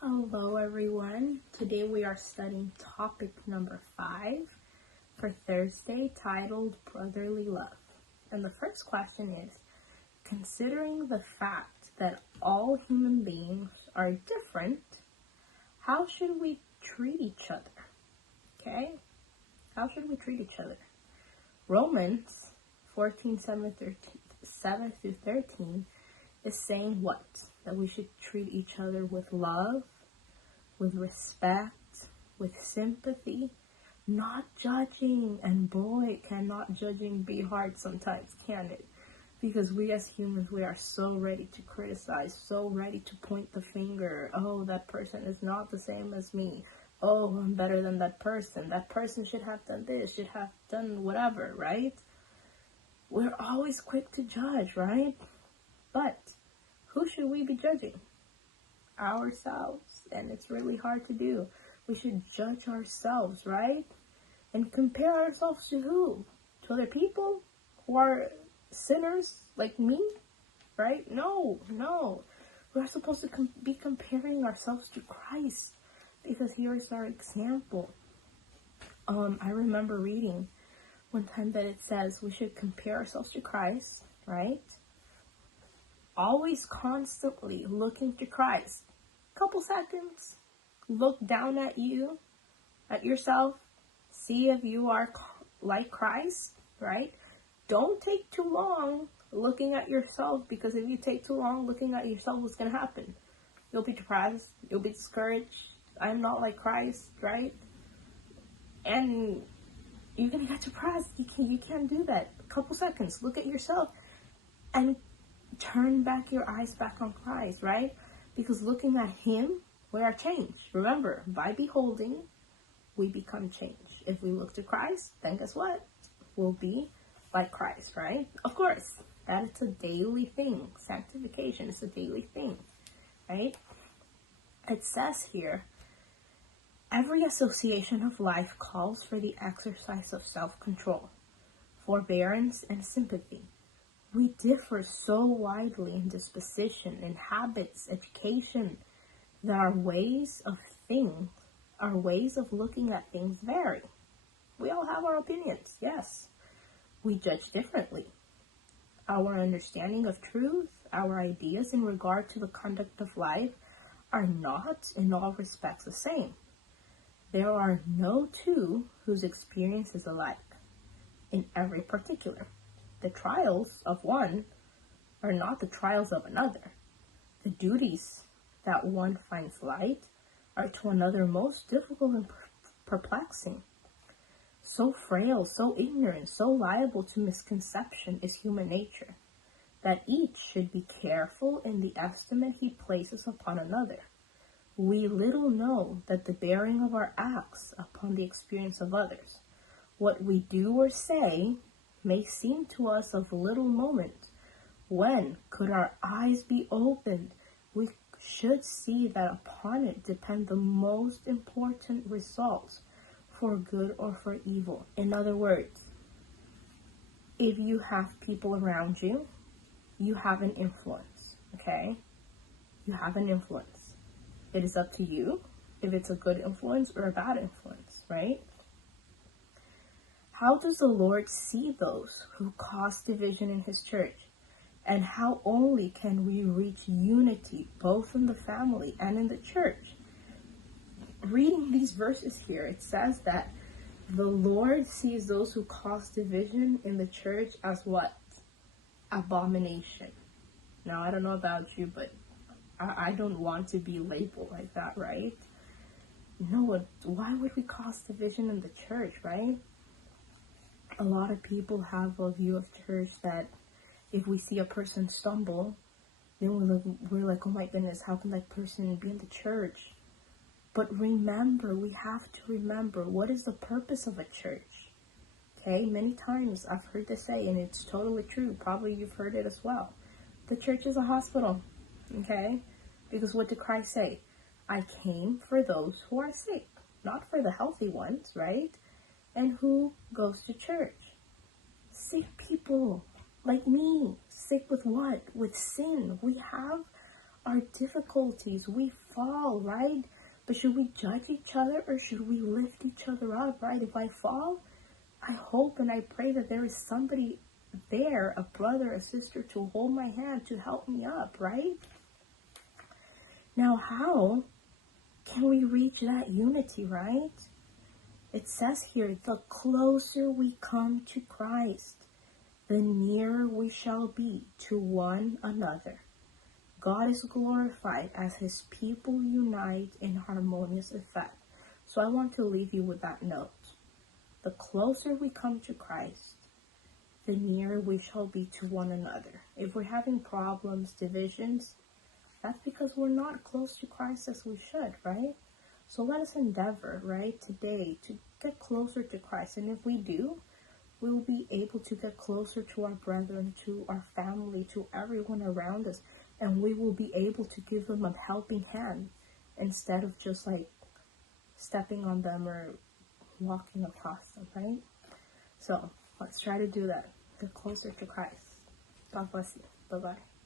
Hello everyone. Today we are studying topic number 5 for Thursday, titled Brotherly Love. And the first question is, considering the fact that all human beings are different, how should we treat each other? Okay? How should we treat each other? Romans 14:7 through 13 is saying what? That we should treat each other with love, with respect, with sympathy, not judging. And boy, cannot judging be hard sometimes, can it? Because we as humans, we are so ready to criticize, so ready to point the finger. Oh, that person is not the same as me. Oh, I'm better than that person. That person should have done this, should have done whatever, right? We're always quick to judge, right? But who should we be judging? Ourselves. And it's really hard to do. We should judge ourselves, right? And compare ourselves to who? To other people who are sinners like me, right? No. We're supposed to be comparing ourselves to Christ, because here's our example. I remember reading one time that it says we should compare ourselves to Christ, right? Always constantly looking to Christ. Couple seconds, look down at you, at yourself, see if you are like Christ, right? Don't take too long looking at yourself, because if you take too long looking at yourself, what's going to happen? You'll be depressed, you'll be discouraged. I'm not like Christ, right? And you're going to get depressed. You can't do that. A couple seconds, look at yourself and turn back your eyes back on Christ, right? Because looking at Him, we are changed. Remember, by beholding, we become changed. If we look to Christ, then guess what? We'll be like Christ, right? Of course, that is a daily thing. Sanctification is a daily thing, right? It says here, every association of life calls for the exercise of self-control, forbearance, and sympathy. We differ so widely in disposition, in habits, education, that our ways of looking at things vary. We all have our opinions, yes. We judge differently. Our understanding of truth, our ideas in regard to the conduct of life are not in all respects the same. There are no two whose experience is alike in every particular. The trials of one are not the trials of another. The duties that one finds light are to another most difficult and perplexing. So frail, so ignorant, so liable to misconception is human nature, that each should be careful in the estimate he places upon another. We little know that the bearing of our acts upon the experience of others, what we do or say, may seem to us of little moment. When could our eyes be opened, we should see that upon it depend the most important results, for good or for evil. In other words, if you have people around you, you have an influence, okay? You have an influence. It is up to you if it's a good influence or a bad influence, right? How does the Lord see those who cause division in His church? And how only can we reach unity both in the family and in the church? Reading these verses here, it says that the Lord sees those who cause division in the church as what? Abomination. Now, I don't know about you, but I don't want to be labeled like that, right? No, why would we cause division in the church, right? A lot of people have a view of church that if we see a person stumble, then we're like, oh my goodness, how can that person be in the church? But remember, we have to remember, what is the purpose of a church? Okay, many times I've heard this say, and it's totally true. Probably you've heard it as well. The church is a hospital, okay? Because what did Christ say? I came for those who are sick, not for the healthy ones, right? And who goes to church? Sick people like me. Sick with what? With sin. We have our difficulties, we fall, right? But should we judge each other or should we lift each other up, right? If I fall, I hope and I pray that there is somebody there, a brother, a sister, to hold my hand, to help me up, right? Now, how can we reach that unity, right? It says here, the closer we come to Christ, the nearer we shall be to one another. God is glorified as his people unite in harmonious effect. So I want to leave you with that note. The closer we come to Christ, the nearer we shall be to one another. If we're having problems, divisions, that's because we're not close to Christ as we should, right? So let us endeavor, right, today to get closer to Christ. And if we do, we will be able to get closer to our brethren, to our family, to everyone around us. And we will be able to give them a helping hand instead of just like stepping on them or walking across them, right? So let's try to do that. Get closer to Christ. God bless you. Bye-bye.